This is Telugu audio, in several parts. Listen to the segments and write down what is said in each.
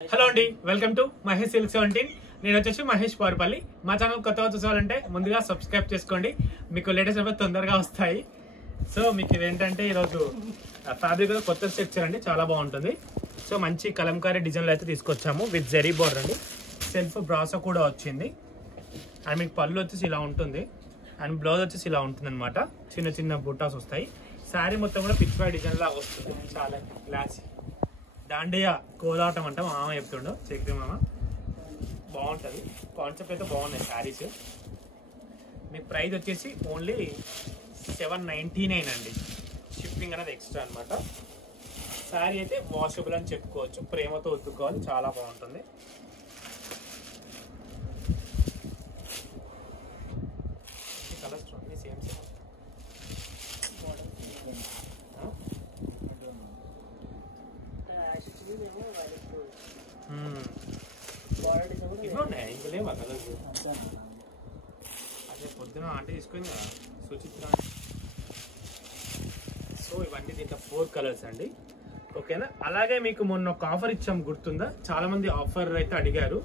హలో అండి, వెల్కమ్ టు మహేష్ సిల్క్ 17. నేను వచ్చేసి మహేష్ పారుపల్లి. మా ఛానల్ కొత్తగా చూసాలంటే ముందుగా సబ్స్క్రైబ్ చేసుకోండి, మీకు లేటెస్ట్ అప్డేట్ తొందరగా వస్తాయి. సో మీకు ఇదేంటంటే ఈరోజు ఫ్యాబ్రిక్ కొత్త స్ట్రక్చర్ అండి, చాలా బాగుంటుంది. సో మంచి కలంకారీ డిజైన్లు అయితే తీసుకొచ్చాము విత్ జెరీ బోర్డర్ అండి. సెల్ఫ్ బ్రాసో కూడా వచ్చింది అండ్ మీకు పళ్ళు వచ్చేసి ఇలా ఉంటుంది అండ్ బ్లౌజ్ వచ్చేసి ఇలా ఉంటుంది అనమాట. చిన్న చిన్న బుట్టాస్ వస్తాయి. శారీ మొత్తం కూడా పిచ్ పై డిజైన్ లాగా వస్తుంది, చాలా క్లాసీ. దాండియా కోలాటం అంటాం, మామ చెప్తుండో చెక్కి మామ. బాగుంటుంది, కాన్సెప్ట్ అయితే బాగున్నాయి శారీస్. మీకు ప్రైస్ వచ్చేసి ఓన్లీ 799 అండి. షిప్పింగ్ అనేది ఎక్స్ట్రా అనమాట. శారీ అయితే వాషబుల్ అని చెప్పుకోవచ్చు, ప్రేమతో ఉతుక్కోవాలి, చాలా బాగుంటుంది. Colours same same. ఇవి ఉన్నాయి ఇంకా లేవా కలర్స్? అదే పొద్దున ఆంటీ తీసుకుంది కదా సుచిత్ర. సో ఇవన్నీ దీంట్లో 4 కలర్స్ అండి, ఓకేనా. అలాగే మీకు మొన్న ఒక ఆఫర్ ఇచ్చాం, గుర్తుందా? చాలా మంది ఆఫర్ అయితే అడిగారు.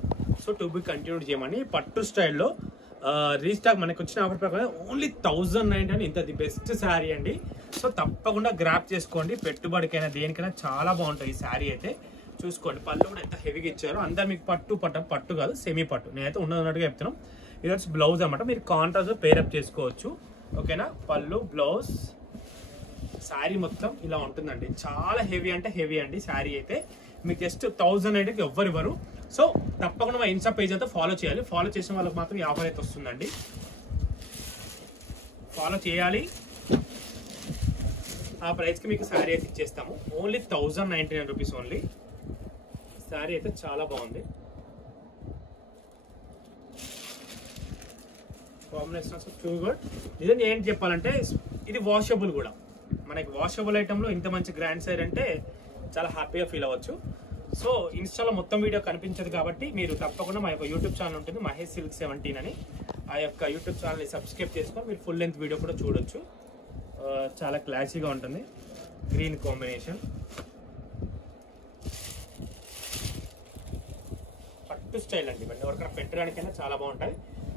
సో టు బి కంటిన్యూ చేయమని. పట్టు స్టైల్లో రీస్టాక్ మనకు వచ్చిన ఆఫర్ ప్రకారం ఓన్లీ 1090 ఇంత ది బెస్ట్ శారీ అండి. సో తప్పకుండా గ్రాప్ చేసుకోండి, పెట్టుబడికైనా దేనికైనా చాలా బాగుంటుంది ఈ శారీ అయితే. చూసుకోండి, పళ్ళు కూడా ఎంత హెవీగా ఇచ్చారు. అందరు మీకు పట్టు కాదు, సెమీ పట్టు. నేనైతే ఉన్నట్టుగా చెప్తున్నాను. ఇది వచ్చి బ్లౌజ్ అనమాట, మీరు కాంట్రాస్ట్ పేరప్ చేసుకోవచ్చు, ఓకేనా. పళ్ళు, బ్లౌజ్, శారీ మొత్తం ఇలా ఉంటుందండి. చాలా హెవీ అంటే హెవీ అండి శారీ అయితే. మీకు జస్ట్ 1090కి ఎవ్వరు ఇవ్వరు. సో తప్పకుండా మా ఇన్స్టా పేజ్ అయితే ఫాలో చేయాలి. ఫాలో చేసిన వాళ్ళకి మాత్రం ఈ ఆఫర్ అయితే వస్తుందండి. ఫాలో చేయాలి. ఆ ప్రైస్కి మీకు శారీ అయితే ఇచ్చేస్తాము. Only 1099 rupees only. శారీ అయితే చాలా బాగుంది. Combinations too good. నిజంగా ఏంటి చెప్పాలంటే ఇది వాషబుల్ కూడా. మనకి వాషబుల్ ఐటెంలో ఇంత మంచి గ్రాండ్ సైడ్ అంటే చాలా హ్యాపీగా ఫీల్ అవ్వచ్చు. సో ఇన్స్టాలో మొత్తం వీడియో కనిపించదు కాబట్టి మీరు తప్పకుండా మా యొక్క యూట్యూబ్ ఛానల్ ఉంటుంది మహేష్ సిల్క్ 17 అని. ఆ యొక్క యూట్యూబ్ ఛానల్ని సబ్స్క్రైబ్ చేసుకొని మీరు ఫుల్ లెంత్ వీడియో కూడా చూడొచ్చు. చాలా క్లాసీగా ఉంటుంది. గ్రీన్ కాంబినేషన్, పట్టు స్టైల్ అండి. ఇవన్నీ ఎవరికైనా పెట్టడానికైనా చాలా బాగుంటాయి.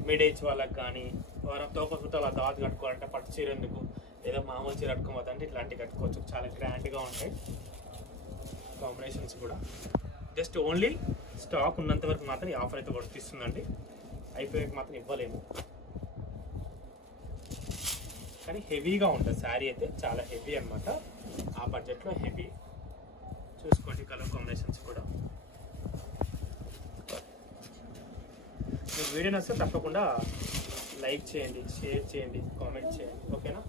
మిడ్ ఏజ్ వాళ్ళకి కానీ ఎవరైనా తోక చుట్టాల దావత్ కట్టుకోవాలంటే పట్టు చీర ఎందుకు, ఏదో మామూలు చీర కట్టుకోవద్దంటే ఇట్లాంటివి కట్టుకోవచ్చు, చాలా గ్రాండ్గా ఉంటాయి. కాంబినేషన్స్ కూడా జస్ట్ ఓన్లీ స్టాక్ ఉన్నంత వరకు మాత్రం ఈ ఆఫర్ అయితే వర్తిస్తుందండి. అయిపోయాక మాత్రం ఇవ్వలేము. కానీ హెవీగా ఉంటుంది శారీ అయితే, చాలా హెవీ అనమాట. ఆ బడ్జెట్లో హెవీ. చూసుకోండి కలర్ కాంబినేషన్స్ కూడా. మీకు వీడియో నచ్చితే తప్పకుండా లైక్ చేయండి, షేర్ చేయండి, కామెంట్ చేయండి, ఓకేనా.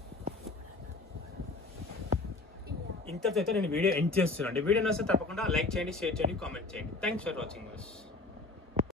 ఇంతతో అయితే నేను వీడియో ఎండ్ చేస్తున్నాను. వీడియో నచ్చితే తప్పకుండా లైక్ చేయండి, షేర్ చేయండి, కామెంట్ చేయండి. Thanks for watching.